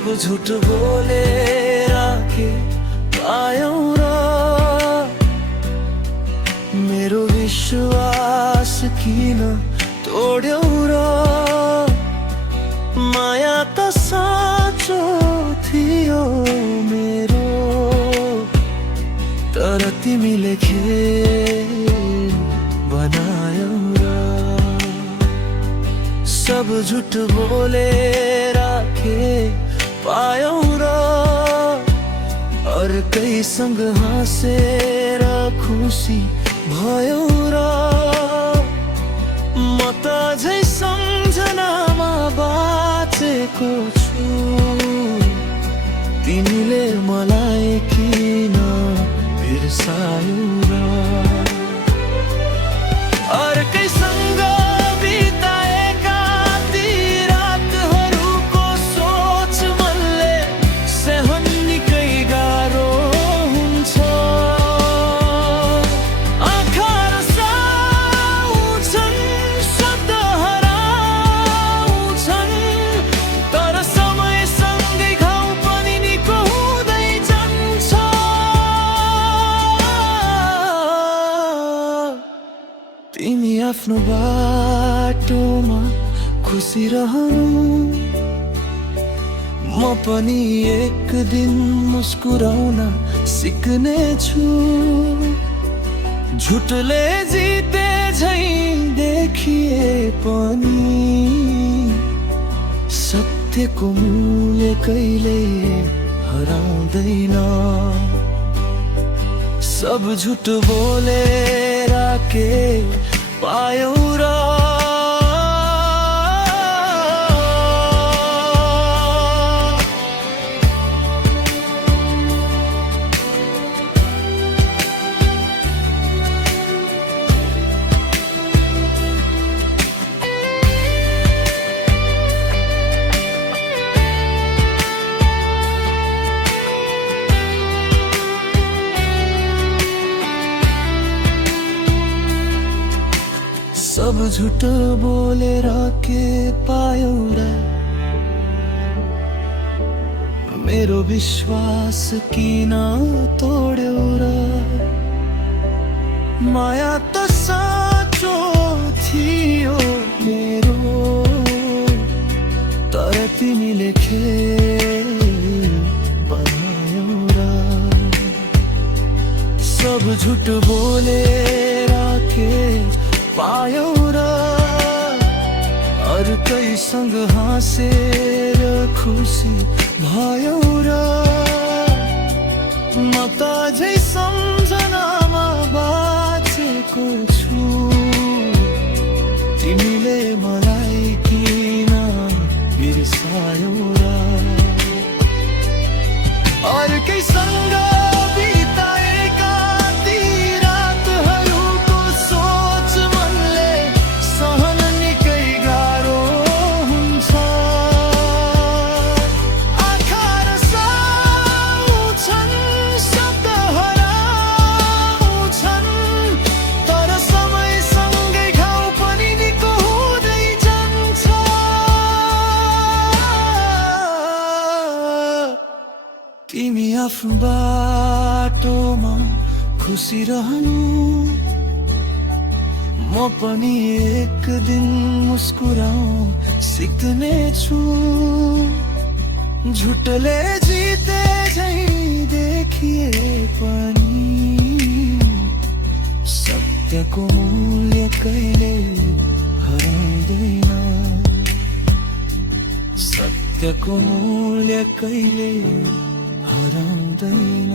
सब झुट बोलेर के पायौं र मेरो विश्वास किन तोड्यौ र माया त साँचो थियो मेरो तर तिमीले खेल बनायौ र सब झुट बोलेर के पायौं र अर्कैसँग हाँसेर खुसी भयौं र म त झै सम्झनामा बाँचेको छु तिमीले मलाई किन बिर्सायौ र अर्कैसँग बिताएका ती रातहरूको सोच मनले सहन निकै गाह्रो हुन्छ आँखा रसाउँछन् शब्द हराउँछन् तर समयसँगै घाउ पनि निको हुँदै जान्छ तिमी आफ्नो बाटोमा खुसी रहनु म पनि एक दिन मुस्कुराउन सिक्ने छु झुटले जिते झै देखिए पनि सत्यको मूल्य कहिले हराउँदैन सब झुट बोलेर के पायौं र सब झुट बोलेर के पायौं र मेरो विश्वास किन तोड्यौ र माया त साँचो थियो मेरो तर तिमीले खेल बनायौ र सब झुट बोलेर के पायौं र अर्कैसँग हाँसेर खुसी भयौं र म त झै सम्झनामा बाँचेको छु तिमीले मलाई किन बिर्सायौ र अर्कैसँग बिताएका ती रातहरूको सोच मनले सहन निकै गाह्रो हुन्छ आँखा रसाउँछन् शब्द हराउँछन् तर समयसँगै घाउ पनि निको हुँदै जान्छ तिमी आफ्नो बाटोमा खुसी रहनु म पनि एक दिन मुस्कुराउन सिक्ने छु झुटले जिते झै देखिए पनि सत्यको मूल्य कहिले हराउँदैन सत्यको मूल्य कहिले हराउँदैन